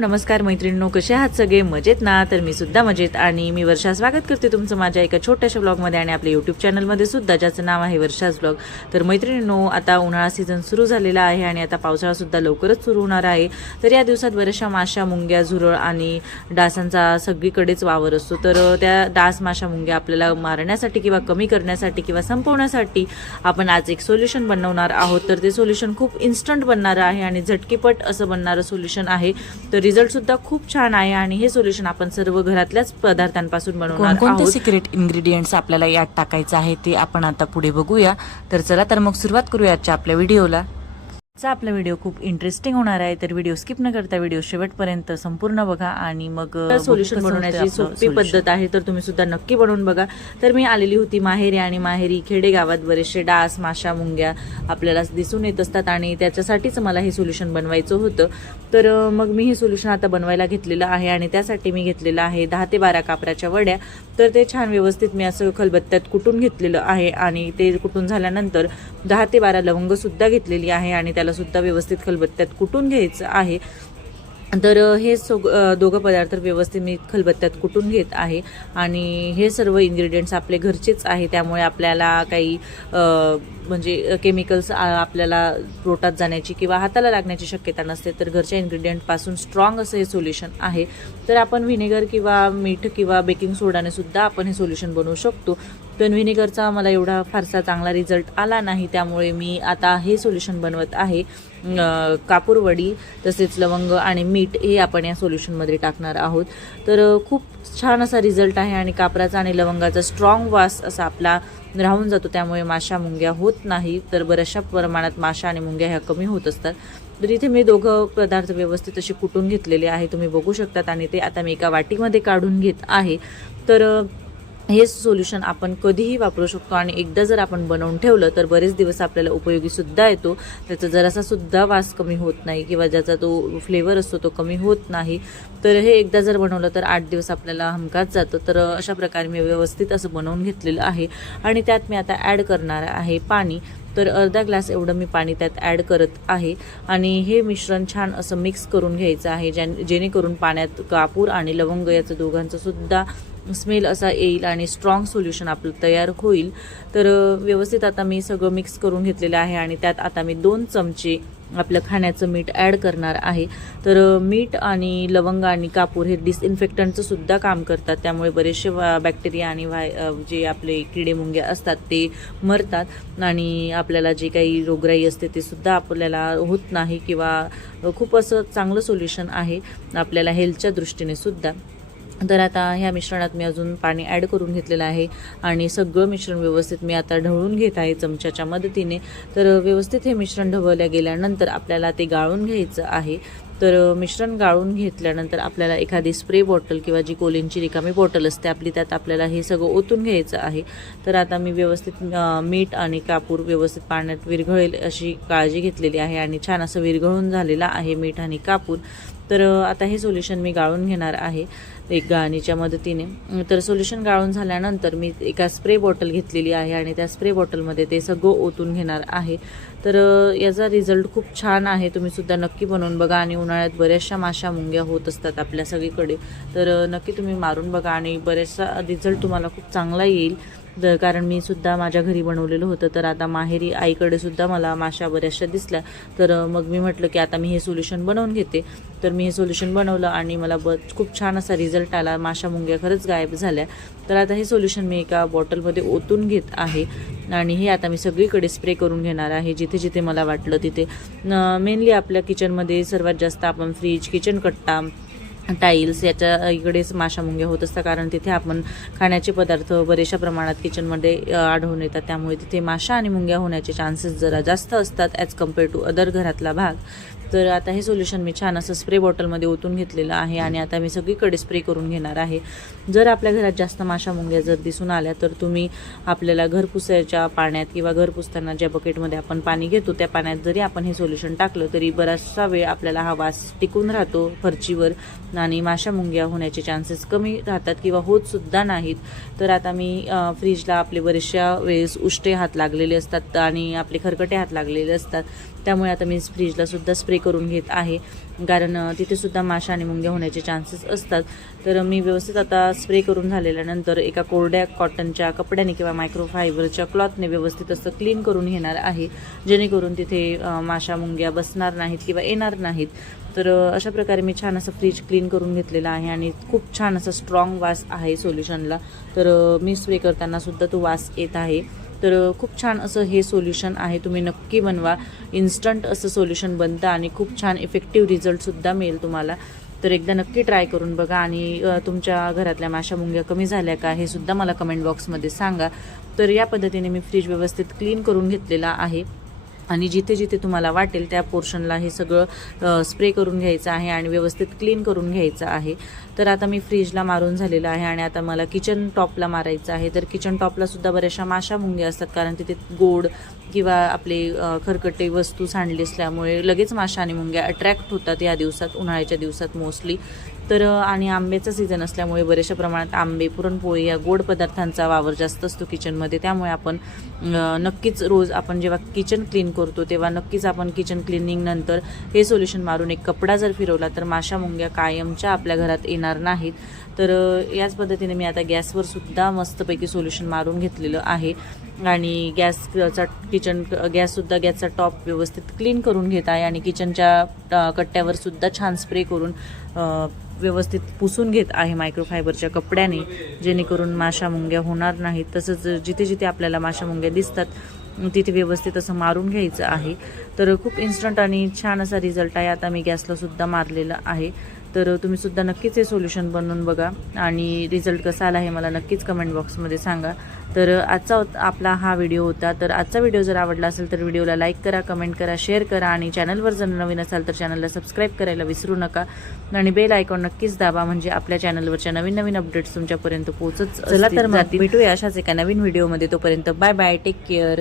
नमस्कार मैत्रिणींनो कसे आहात सगळे? मजेत ना? तर मी सुद्धा मजेत आणि मी वर्षा स्वागत करते तुमचं माझ्या एका छोट्याशा ब्लॉगमध्ये आणि आपल्या यूट्यूब चॅनलमध्ये सुद्धा ज्याचं नाव आहे वर्षाच ब्लॉग. तर मैत्रिणींनो आता उन्हाळा सीझन सुरू झालेला आहे आणि आता पावसाळा सुद्धा लवकरच सुरू होणार आहे. तर या दिवसात बऱ्याचशा माशा मुंग्या झुरळ आणि डासांचा सगळीकडेच वावर असतो. तर त्या डास माशा मुंग्या आपल्याला मारण्यासाठी किंवा कमी करण्यासाठी किंवा संपवण्यासाठी आपण आज एक सोल्युशन बनवणार आहोत. तर ते सोल्युशन खूप इन्स्टंट बनणारं आहे आणि झटकीपट असं बनणारं सोल्युशन आहे. तर रिझल्ट सुद्धा खूप छान आहे आणि हे सोल्युशन आपण सर्व घरातल्याच पदार्थांपासून बनवणार आहोत. सिक्रेट इन्ग्रेडियंट्स आपल्याला यात टाकायचं आहे ते आपण आता पुढे बघूया. तर चला तर मग सुरुवात करूया आजच्या आपल्या व्हिडिओला आजचा आपला व्हिडिओ खूप इंटरेस्टिंग होणार आहे. तर व्हिडिओ स्किप न करता व्हिडिओ शेवटपर्यंत संपूर्ण बघा आणि मग सोल्युशन बनवण्याची सोपी. पद्धत आहे तर तुम्ही सुद्धा नक्की बनवून बघा. तर मी आलेली होती माहेरी आणि माहेरी खेडेगावात बरेचसे डास माशा मुंग्या आपल्याला दिसून येत असतात आणि त्याच्यासाठीच मला हे सोल्युशन बनवायचं होतं. तर मग मी हे सोल्युशन आता बनवायला घेतलेलं आहे आणि त्यासाठी मी घेतलेलं आहे दहा ते बारा कापराच्या वड्या. तर ते छान व्यवस्थित मी असं खलबत्त्यात कुटून घेतलेलं आहे आणि ते कुटून झाल्यानंतर दहा ते बारा लवंग सुद्धा घेतलेली आहे आणि त्याला सुद्धा व्यवस्थित खलबत्त्यात कुटून घ्यायचं आहे. तर हे सोग दोघं पदार्थ व्यवस्थित मी खलबत्त्यात कुटून घेत आहे. आणि हे सर्व इन्ग्रेडियंट्स आपले घरचेच आहे. त्यामुळे आपल्याला काही म्हणजे केमिकल्स आपल्याला पोटात जाण्याची किंवा हाताला लागण्याची शक्यता नसते तर घरच्या इन्ग्रेडियंटपासून स्ट्रॉंग असं हे सोल्युशन आहे. तर आपण व्हिनेगर किंवा मीठ किंवा बेकिंग सोडाने सुद्धा आपण हे सोल्युशन बनवू शकतो. पण व्हिनेगरचा मला एवढा फारसा चांगला रिझल्ट आला नाही. त्यामुळे मी आता हे सोल्युशन बनवत आहे. कापूरवडी तसेच लवंग आणि मीठ हे आपण या सोल्युशनमध्ये टाकणार आहोत. तर खूप छान असा रिझल्ट आहे आणि कापराचा आणि लवंगाचा स्ट्रॉंग वास असा आपला राहून जातो. त्यामुळे माशा मुंग्या होत नाही. तर बऱ्याचशा प्रमाणात माशा आणि मुंग्या ह्या कमी होत असतात. तर इथे मी दोघं पदार्थ व्यवस्थित असे कुटून घेतलेले आहे. तुम्ही बघू शकतात आणि ते आता मी एका वाटीमध्ये काढून घेत आहे. तर हे सोल्युशन आपण कधीही वापरू शकतो आणि एकदा जर आपण बनवून ठेवलं तर बरेच दिवस आपल्याला उपयोगीसुद्धा येतो. त्याचा जरासा सुद्धा वास कमी होत नाही किंवा ज्याचा तो फ्लेवर असतो तो कमी होत नाही. तर हे एकदा जर बनवलं तर आठ दिवस आपल्याला हमखास जातं. तर अशा प्रकारे मी व्यवस्थित असं बनवून घेतलेलं आहे. आणि त्यात मी आता ॲड करणार आहे पाणी. तर अर्धा ग्लास एवढं मी पाणी त्यात ॲड करत आहे. आणि हे मिश्रण छान असं मिक्स करून घ्यायचं आहे. ज्या जेणेकरून पाण्यात कापूर आणि लवंग याचं दोघांचं सुद्धा स्मेल असा येईल आणि स्ट्रॉंग सोल्युशन आपलं तयार होईल. तर व्यवस्थित आता मी सगळं मिक्स करून घेतलेलं आहे आणि त्यात आता मी दोन चमचे आपलं खाण्याचं मीठ ॲड करणार आहे. तर मीठ आणि लवंग आणि कापूर हे डिसइन्फेक्टंटचं सुद्धा काम करतात. त्यामुळे बरेचसे बॅक्टेरिया आणि व्हाय जे आपले किडे मुंग्या असतात ते मरतात आणि आपल्याला जे काही रोगराई असते ते सुद्धा आपल्याला होत नाही किंवा खूप असं चांगलं सोल्युशन आहे आपल्याला हेल्थच्या दृष्टीने सुद्धा. तर आता ह्या मिश्रणात मी अजून पाणी ॲड करून घेतलेलं आहे आणि सगळं मिश्रण व्यवस्थित मी आता ढवळून घेत आहे चमच्याच्या मदतीने. तर व्यवस्थित हे मिश्रण ढवळल्या गेल्यानंतर आपल्याला ते गाळून घ्यायचं आहे. तर मिश्रण गाळून घेतल्यानंतर आपल्याला एखादी स्प्रे बॉटल किंवा जी कोलिनची रिकामी बॉटल असते आपली त्यात आपल्याला हे सगळं ओतून घ्यायचं आहे. तर आता मी व्यवस्थित मीठ आणि कापूर व्यवस्थित पाण्यात विरघळेल अशी काळजी घेतलेली आहे आणि छान असं विरघळून झालेलं आहे मीठ आणि कापूर. तर आता हे सोल्युशन मी गाळून घेणार आहे एक गाळणीच्या मदतीने. तर सोल्युशन गाळून झाल्यानंतर मी एका स्प्रे बॉटल घेतलेली आहे आणि त्या स्प्रे बॉटलमध्ये ते सगळं ओतून घेणार आहे. तर याचा रिझल्ट खूप छान आहे. तुम्ही सुद्धा नक्की बनवून बघा आणि उन्हाळ्यात बऱ्याचशा माशा मुंग्या होत असतात आपल्या सगळीकडे. तर नक्की तुम्ही मारून बघा आणि बरेचसा रिझल्ट तुम्हाला खूप चांगला येईल. द- कारण मी सुद्धा माझ्या घरी बनवलेलं होतं तर आता माहेरी आईकडे सुद्धा मला माशा बऱ्याचशा दिसल्या. तर मग मी म्हटलं की आता मी हे सोल्युशन बनवून घेते. तर मी हे सोल्युशन बनवलं आणि मला ब खूप छान असा रिझल्ट आला. माशा मुंग्या खरंच गायब झाल्या. तर आता हे सोल्युशन मी एका बॉटलमध्ये ओतून घेत आहे. आणि हे आता मी सगळीकडे स्प्रे करून घेणार आहे जिथे जिथे मला वाटलं तिथे. मेनली आपल्या किचनमध्ये सर्वात जास्त आपण फ्रीज किचन कट्टा टाईल्स याच्या इकडेच माशामुंग्या होत असतात कारण तिथे आपण खाण्याचे पदार्थ बरेचशा प्रमाणात किचनमध्ये आढळून येतात. त्यामुळे तिथे माशा आणि मुंग्या होण्याचे चान्सेस जरा जास्त असतात ॲज कंपेअर टू अदर घरातला भाग. तर आता हे सोल्युशन मी छान असं स्प्रे बॉटलमध्ये ओतून घेतलेलं आहे आणि आता मी सगळीकडे स्प्रे करून घेणार आहे. जर आपल्या घरात जास्त माशा मुंग्या जर दिसून आल्या तर तुम्ही आपल्याला घर पुसायच्या पाण्यात किंवा घर पुसताना ज्या बकेटमध्ये आपण पाणी घेतो त्या पाण्यात जरी आपण हे सोल्युशन टाकलं तरी बराचसा वेळ आपल्याला हा वास टिकून राहतो फरचीवर. आणि माशा मुंग्या होण्याचे चान्सेस कमी राहतात किंवा होत सुद्धा नाहीत. तर आता मी फ्रीजला आपले बरेचशा वेळेस उष्टे हात लागलेले असतात आणि आपले खरकटे हात लागलेले असतात. त्यामुळे आता मी फ्रीजला सुद्धा स्प्रे करून घेत आहे. कारण तिथेसुद्धा तिथे सुद्धा माशा आणि मुंग्या होण्याचे चान्सेस असतात. तर मी व्यवस्थित आता स्प्रे करून झालेल्यानंतर एका कोरड्या कॉटनच्या कपड्याने किंवा मायक्रोफायबरच्या क्लॉथने व्यवस्थित असं क्लीन करून घेणार आहे. जेणेकरून तिथे माशा मुंग्या बसणार नाहीत किंवा येणार नाहीत. तर अशा प्रकारे मी छान असं फ्रीज क्लीन करून घेतलेलं आहे आणि खूप छान असं स्ट्रॉंग वास आहे सोल्युशनला तर मी स्प्रे करतानासुद्धा तो वास येत आहे. तर खूप छान असं हे सोल्युशन आहे. तुम्ही नक्की बनवा. इन्स्टंट असं सोल्युशन बनतं आणि खूप छान इफेक्टिव्ह रिझल्टसुद्धा मिळेल तुम्हाला. तर एकदा नक्की ट्राय करून बघा आणि तुमच्या घरातल्या माशा मुंग्या कमी झाल्या का हे सुद्धा मला कमेंट बॉक्समध्ये सांगा. तर या पद्धतीने मी फ्रीज व्यवस्थित क्लीन करून घेतलेला आहे. आणि जिथे जिथे तुम्हाला वाटेल त्या पोर्शनला हे सगळं स्प्रे करून घ्यायचं आहे आणि व्यवस्थित क्लीन करून घ्यायचं आहे. तर आता मी फ्रीजला मारून झालेलं आहे आणि आता मला किचन टॉपला मारायचं आहे. तर किचन टॉपला सुद्धा बऱ्याचशा माशा मुंग्या असतात कारण तिथे गोड किंवा आपले खरकटे वस्तू सांडली असल्यामुळे लगेच माशा आणि मुंग्या अट्रॅक्ट होतात या दिवसात उन्हाळ्याच्या दिवसात मोस्टली तर आणि आंब्याचा सीझन असल्यामुळे बऱ्याचशा प्रमाणात आंबे पुरणपोळी या गोड पदार्थांचा वावर जास्त असतो किचनमध्ये त्यामुळे आपण नक्कीच रोज आपण जेव्हा किचन क्लीन करतो तेव्हा नक्कीच आपण किचन क्लिनिंग नंतर हे सोल्युशन मारून एक कपडा जर फिरवला तर माशा मुंग्या कायमच्या आपल्या घरात येणार नाहीत. तर याच पद्धतीने मी आता गॅसवर सुद्धा मस्तपैकी सोल्युशन मारून घेतलेलं आहे. आणि गॅसचा किचन गॅससुद्धा गॅसचा टॉप व्यवस्थित क्लीन करून घेत आहे आणि किचनच्या कट्ट्यावर सुद्धा छान स्प्रे करून व्यवस्थित पुसून घेत आहे मायक्रोफायबरच्या कपड्याने जेणेकरून माशा मुंग्या होणार नाहीत. तसंच जिथे जिथे आपल्याला माशा मुंग्या दिसतात तिथे व्यवस्थित असं मारून घ्यायचं आहे. तर खूप इन्स्टंट आणि छान असा रिझल्ट आहे. आता मी गॅसला सुद्धा मारलेलं आहे. तर तुम्ही सुद्धा नक्कीच हे सोल्युशन बनवून बघा आणि रिझल्ट कसा आला हे मला नक्कीच कमेंट बॉक्समध्ये सांगा. तर आजचा आपला हा व्हिडिओ होता. तर आजचा व्हिडिओ जर आवडला असेल तर व्हिडिओला लाईक करा कमेंट करा शेअर करा आणि चॅनलवर जर नवीन असाल तर चॅनलला सबस्क्राईब करायला विसरू नका. आणि बेल आयकॉन नक्कीच दाबा म्हणजे आपल्या चॅनलवरच्या नवीन नवीन अपडेट्स तुमच्यापर्यंत पोहोचत चला तर भेटूया अशाच एका नवीन व्हिडिओमध्ये. तोपर्यंत बाय बाय टेक केअर